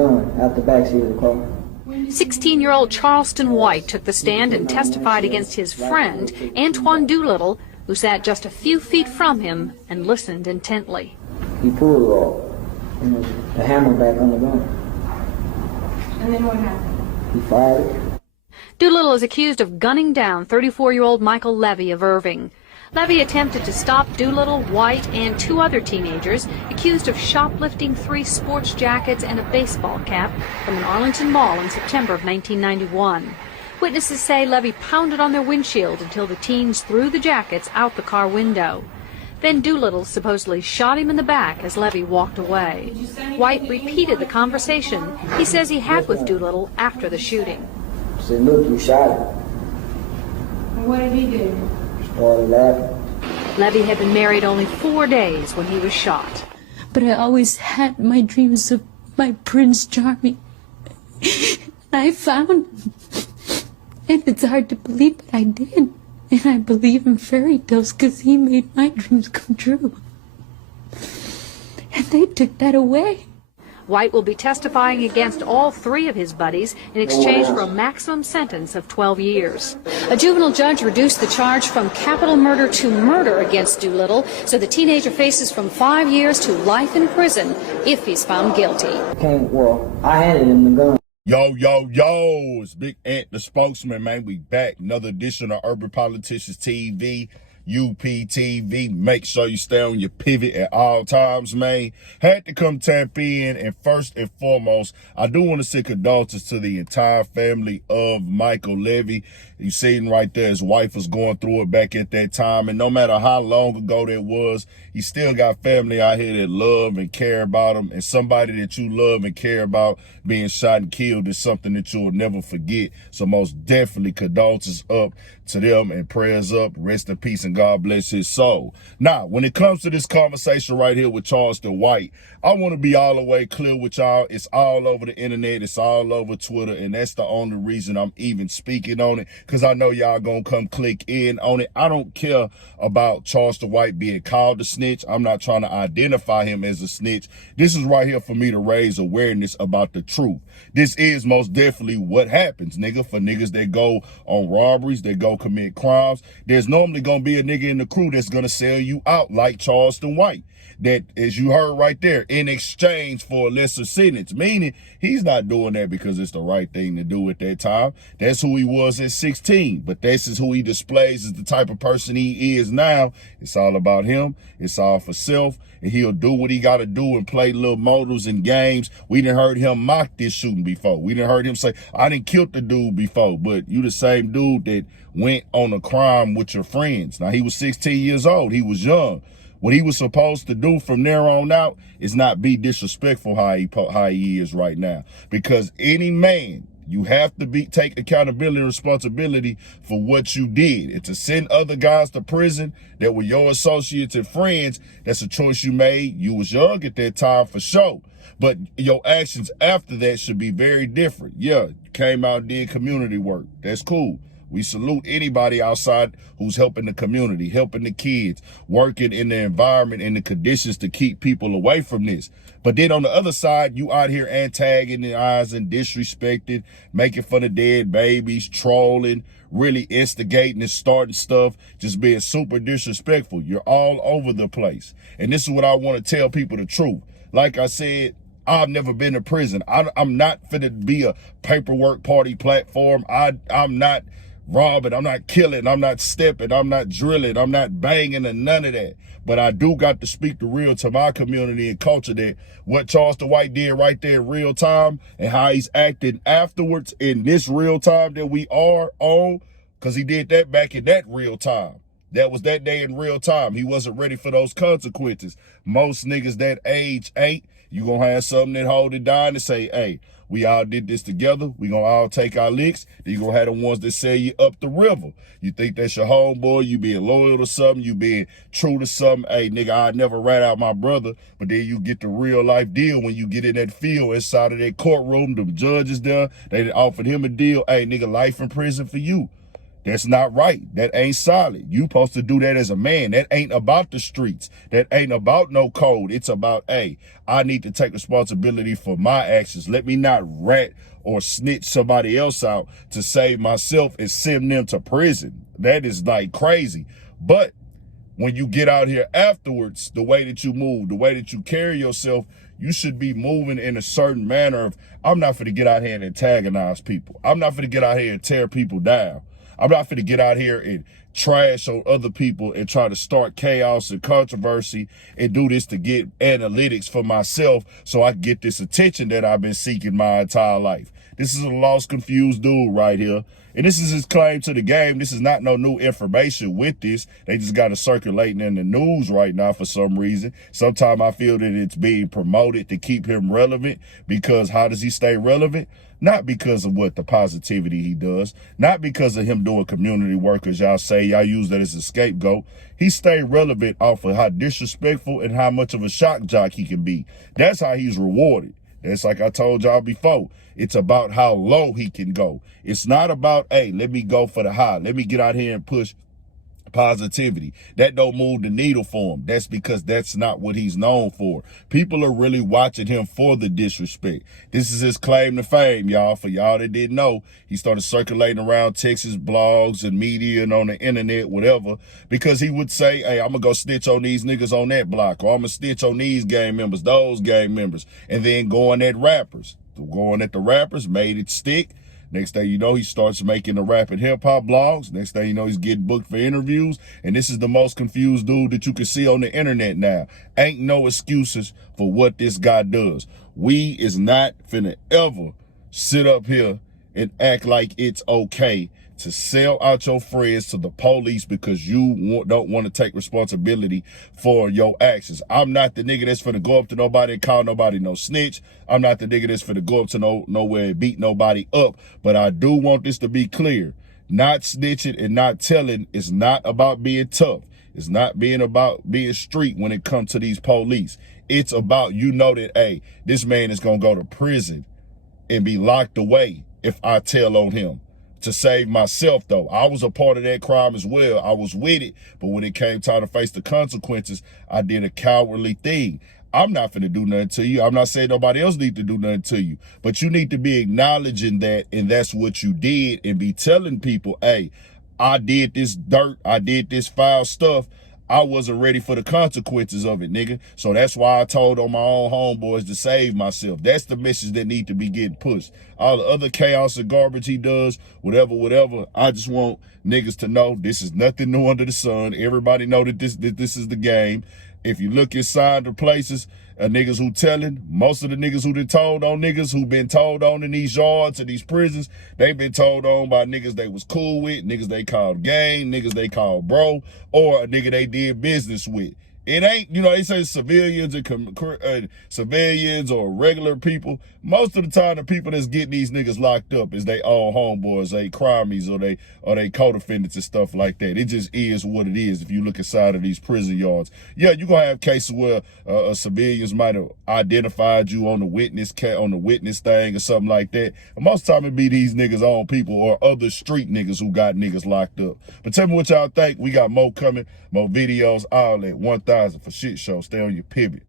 gun out the backseat of the car. 16-year-old Charleston White took the stand and testified against his friend, Antoine Doolittle, who sat just a few feet from him and listened intently. He pulled it off, and the hammer back on the gun. And then what happened? He fired it. Doolittle is accused of gunning down 34-year-old Michael Levy of Irving. Levy attempted to stop Doolittle, White, and 2 other teenagers accused of shoplifting 3 sports jackets and a baseball cap from an Arlington mall in September of 1991. Witnesses say Levy pounded on their windshield until the teens threw the jackets out the car window. Then Doolittle supposedly shot him in the back as Levy walked away. White repeated the conversation he says he had with Doolittle after the shooting. I said, look, you shot him. And what did he do? Started laughing. Levy had been married only 4 days when he was shot. But I always had my dreams of my Prince Charming. I found him. And it's hard to believe, but I did. And I believe in fairy tales because he made my dreams come true. And they took that away. White will be testifying against all 3 of his buddies in exchange for a maximum sentence of 12 years. A juvenile judge reduced the charge from capital murder to murder against Doolittle, so the teenager faces from 5 years to life in prison if he's found guilty. I handed him the gun. Yo, it's Big Ant, the spokesman, man. We back. Another edition of Urban Politicians TV. UPTV. Make sure you stay on your pivot at all times, man. Had to come tap in, and first and foremost, I do want to say condolences to the entire family of Michael Levy. You seen right there, his wife was going through it back at that time, and no matter how long ago that was, he still got family out here that love and care about him, and somebody that you love and care about being shot and killed is something that you will never forget. So most definitely condolences up to them and prayers up. Rest in peace and God bless his soul. Now, when it comes to this conversation right here with Charleston White, I want to be all the way clear with y'all. It's all over the internet. It's all over Twitter. And that's the only reason I'm even speaking on it, because I know y'all going to come click in on it. I don't care about Charleston White being called a snitch. I'm not trying to identify him as a snitch. This is right here for me to raise awareness about the truth. This is most definitely what happens, nigga, for niggas that go on robberies, that go commit crimes. There's normally going to be a nigga in the crew that's going to sell you out like Charleston White. That, as you heard right there, in exchange for a lesser sentence, meaning he's not doing that because it's the right thing to do at that time. That's who he was at 16, but this is who he displays as the type of person he is now. It's all about him. It's all for self, and he'll do what he got to do and play little motives and games. We done heard him mock this shooting before. We done heard him say, I didn't kill the dude before, but you the same dude that went on a crime with your friends. Now, he was 16 years old. He was young. What he was supposed to do from there on out is not be disrespectful how he is right now. Because any man, you have to take accountability and responsibility for what you did. And to send other guys to prison that were your associates and friends, that's a choice you made. You was young at that time for sure. But your actions after that should be very different. Yeah, you came out and did community work. That's cool. We salute anybody outside who's helping the community, helping the kids, working in the environment and the conditions to keep people away from this. But then on the other side, you out here antagonizing, disrespecting, making fun of dead babies, trolling, really instigating and starting stuff, just being super disrespectful. You're all over the place. And this is what I want to tell people the truth. Like I said, I've never been to prison. I'm not finna be a paperwork party platform. I'm not robbing, I'm not killing, I'm not stepping, I'm not drilling, I'm not banging, and none of that. But I do got to speak the real to my community and culture, that what Charleston White did right there in real time and how he's acting afterwards in this real time that we are on, because he did that back in that real time. That was that day in real time. He wasn't ready for those consequences. Most niggas that age ain't. You gonna have something that hold it down and say, hey, we all did this together. We gonna all take our licks. Then you gonna have the ones that sell you up the river. You think that's your homeboy, you being loyal to something, you being true to something. Hey, nigga, I never rat out my brother. But then you get the real life deal when you get in that field inside of that courtroom. Them judges there, they offered him a deal. Hey, nigga, life in prison for you. That's not right. That ain't solid. You supposed to do that as a man. That ain't about the streets. That ain't about no code. It's about, hey, I need to take responsibility for my actions. Let me not rat or snitch somebody else out to save myself and send them to prison. That is like crazy. But when you get out here afterwards, the way that you move, the way that you carry yourself, you should be moving in a certain manner of, I'm not finna get out here and antagonize people. I'm not finna get out here and tear people down. I'm not finna get out here and trash on other people and try to start chaos and controversy and do this to get analytics for myself so I can get this attention that I've been seeking my entire life. This is a lost, confused dude right here. And this is his claim to the game. This is not no new information with this. They just got it circulating in the news right now for some reason. Sometimes I feel that it's being promoted to keep him relevant, because how does he stay relevant? Not because of what the positivity he does, not because of him doing community work, as y'all say, y'all use that as a scapegoat. He stayed relevant off of how disrespectful and how much of a shock jock he can be. That's how he's rewarded. It's like I told y'all before. It's about how low he can go. It's not about, hey, let me go for the high. Let me get out here and push positivity. That don't move the needle for him. That's because that's not what he's known for. People are really watching him for the disrespect. This is his claim to fame, y'all. For y'all that didn't know, he started circulating around Texas blogs and media and on the internet, whatever, because he would say, hey, I'm gonna go snitch on these niggas on that block, or I'm gonna snitch on these gang members, those gang members, and then going at rappers. Going at the rappers made it stick. Next thing you know, he starts making the rap and hip hop blogs. Next thing you know, he's getting booked for interviews. And this is the most confused dude that you can see on the internet now. Ain't no excuses for what this guy does. We is not finna ever sit up here and act like it's okay to sell out your friends to the police because you don't want to take responsibility for your actions. I'm not the nigga that's finna go up to nobody and call nobody no snitch. I'm not the nigga that's finna go up to nowhere and beat nobody up. But I do want this to be clear. Not snitching and not telling is not about being tough. It's not being about being street when it comes to these police. It's about, you know that, hey, this man is gonna go to prison and be locked away if I tell on him. To save myself, though. I was a part of that crime as well. I was with it. But when it came time to face the consequences, I did a cowardly thing. I'm not finna do nothing to you. I'm not saying nobody else need to do nothing to you. But you need to be acknowledging that, and that's what you did, and be telling people, hey, I did this dirt. I did this foul stuff. I wasn't ready for the consequences of it, nigga. So that's why I told on my own homeboys to save myself. That's the message that need to be getting pushed. All the other chaos and garbage he does, whatever. I just want niggas to know this is nothing new under the sun. Everybody know that this is the game. If you look inside the places, niggas who telling, most of the niggas who done told on niggas who been told on in these yards and these prisons, they been told on by niggas they was cool with, niggas they called gang, niggas they called bro, or a nigga they did business with. It ain't, you know, they say civilians and civilians or regular people. Most of the time, the people that's getting these niggas locked up is they own homeboys, they crimies, or they co-defendants and stuff like that. It just is what it is. If you look inside of these prison yards, yeah, you're gonna have cases where civilians might have identified you on the witness thing or something like that. And most of the time, it be these niggas own people or other street niggas who got niggas locked up. But tell me what y'all think. We got more coming, more videos, all that. 1,000 for shit show. Stay on your pivot.